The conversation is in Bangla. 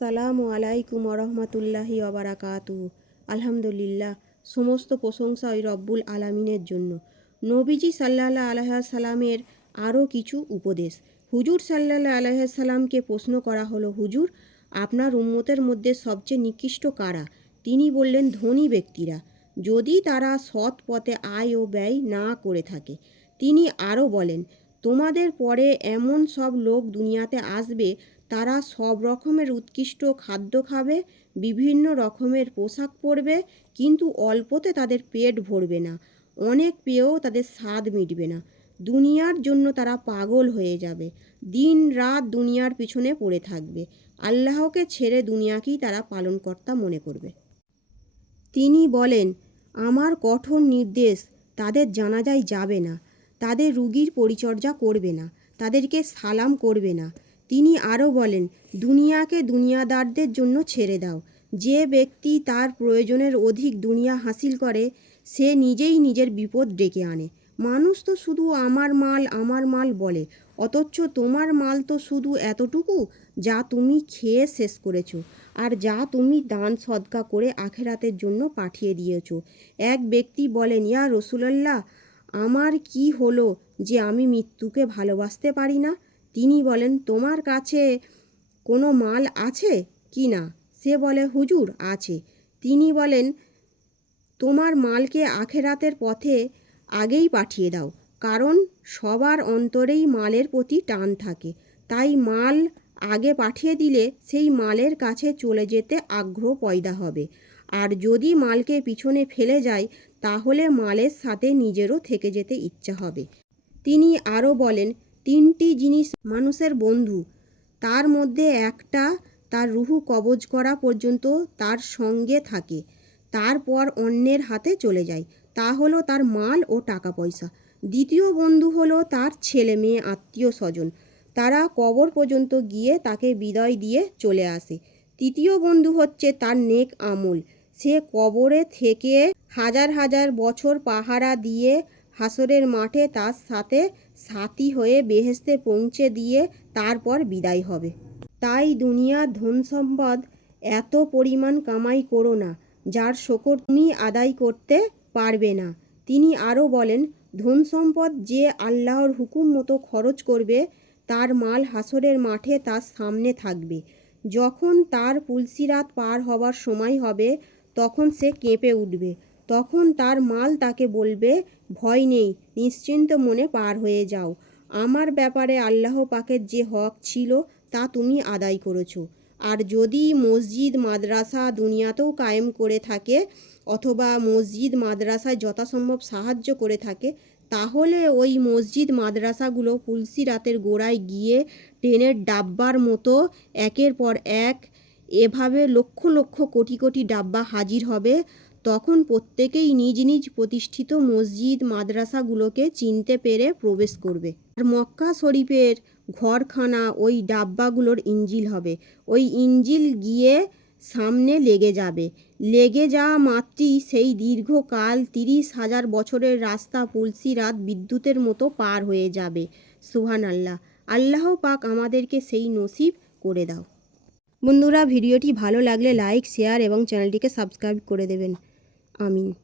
আসসালামু আলাইকুম রহমতুল্লাহি ওবারাকাতু। আলহামদুলিল্লাহ, সমস্ত প্রশংসা ওই রব্বুল আলামিনের জন্য। নবীজি সাল্লাহ আলহ সালামের আরও কিছু উপদেশ। হুজুর সাল্লাহ আলহ সালামকে প্রশ্ন করা হলো, হুজুর, আপনার উম্মতের মধ্যে সবচেয়ে নিকৃষ্ট কারা? তিনি বললেন, ধনী ব্যক্তিরা। যদি তারা সৎ পথে আয় ও ব্যয় না করে থাকে, তিনি আরও বলেন, তোমাদের পরে এমন সব লোক দুনিয়াতে আসবে তারা সব রকমের উৎকৃষ্ট খাদ্য খাবে, বিভিন্ন রকমের পোশাক পরবে, কিন্তু অল্পতে তাদের পেট ভরবে না। অনেক পেয়েও তাদের স্বাদ মিটবে না। দুনিয়ার জন্য তারা পাগল হয়ে যাবে। দিন রাত দুনিয়ার পিছনে পড়ে থাকবে। আল্লাহকে ছেড়ে দুনিয়াকেই তারা পালনকর্তা মনে করবে। তিনি বলেন, আমার কঠোর নির্দেশ তাদের জানাজায় যাবে না। তাদের রুগীর পরিচর্যা করবে না। তাদেরকে সালাম করবে না। তিনি আরও বলেন, দুনিয়াকে দুনিয়াদারদের জন্য ছেড়ে দাও। যে ব্যক্তি তার প্রয়োজনের অধিক দুনিয়া হাসিল করে, সে নিজেই নিজের বিপদ ডেকে আনে। মানুষ তো শুধু আমার মাল আমার মাল বলে, অথচ তোমার মাল তো শুধু এতটুকু যা তুমি খেয়ে শেষ করেছ আর যা তুমি দান সদকা করে আখেরাতের জন্য পাঠিয়ে দিয়েছ। এক ব্যক্তি বলেন, ইয়া রসুলাল্লাহ, আমার কি হলো যে আমি মৃত্যুকে ভালোবাসতে পারি না? তিনি বলেন, তোমার কাছে কোনো মাল আছে কি না? সে বলে, হুজুর, আছে। তিনি বলেন, তোমার মালকে আখেরাতের পথে আগেই পাঠিয়ে দাও, কারণ সবার অন্তরেই মালের প্রতি টান থাকে। তাই মাল আগে পাঠিয়ে দিলে সেই মালের কাছে চলে যেতে আগ্রহ পয়দা হবে। আর যদি মালকে পিছনে ফেলে যায়, তাহলে মালের সাথে নিজেরও থেকে যেতে ইচ্ছা হবে। তিনি আরও বলেন তিনটি জিনিস মানুষের বন্ধু। তার মধ্যে একটা তার রুহু কবজ করা পর্যন্ত তার সঙ্গে থাকে। তারপর অন্যের হাতে চলে যায়। তা হলো তার মাল ও টাকা পয়সা দ্বিতীয় বন্ধু হলো তার ছেলে মেয়ে, আত্মীয় স্বজন। তারা কবর পর্যন্ত গিয়ে তাকে বিদায় দিয়ে চলে আসে। তৃতীয় বন্ধু হচ্ছে তার নেক আমল। সে কবরে থেকে হাজার হাজার বছর পাহারা দিয়ে হাসরের মাঠে তার সাথে সাথী হয়ে বেহেস্তে পৌঁছে দিয়ে তারপর বিদায় হবে। তাই দুনিয়ার ধন সম্পদ এত পরিমাণ কামাই করো না, যার শকর তুমি আদায় করতে পারবে না। তিনি আরও বলেন, ধন সম্পদ যে আল্লাহর হুকুম মতো খরচ করবে, তার মাল হাসরের মাঠে তার সামনে থাকবে। যখন তার পুলসিরাত পার হবার সময় হবে, তখন সে কেঁপে উঠবে। তখন তার মাল তাকে বলবে, ভয় নেই, নিশ্চিন্ত মনে পার হয়ে যাও। আমার ব্যাপারে আল্লাহ পাকের যে হক ছিল, তা তুমি আদায় করেছ। আর যদি মসজিদ, মাদ্রাসা দুনিয়াতেও কায়েম করে থাকে, অথবা মসজিদ, মাদ্রাসায় যথাসম্ভব সাহায্য করে থাকে, তাহলে ওই মসজিদ, মাদ্রাসাগুলো পুলসি রাতের গোড়ায় গিয়ে ট্রেনের ডাব্বার মতো একের পর এক এভাবে লক্ষ লক্ষ কোটি কোটি ডাব্বা হাজির হবে। তখন প্রত্যেকেই নিজ নিজ প্রতিষ্ঠিত মসজিদ মাদ্রাসাগুলোকে চিনতে পেরে প্রবেশ করবে। আর মক্কা শরীফের ঘরখানা ওই ডাব্বাগুলোর ইঞ্জিল হবে। ওই ইঞ্জিল গিয়ে সামনে লেগে যাবে। লেগে যাওয়া মাত্রই সেই দীর্ঘকাল তিরিশ হাজার বছরের রাস্তা পুলসি রাত বিদ্যুতের মতো পার হয়ে যাবে। সুহান আল্লাহ আল্লাহ পাক আমাদেরকে সেই নসিব করে দাও। বন্ধুরা, ভিডিওটি ভালো লাগলে লাইক, শেয়ার এবং চ্যানেলটিকে সাবস্ক্রাইব করে দেবেন। амінь.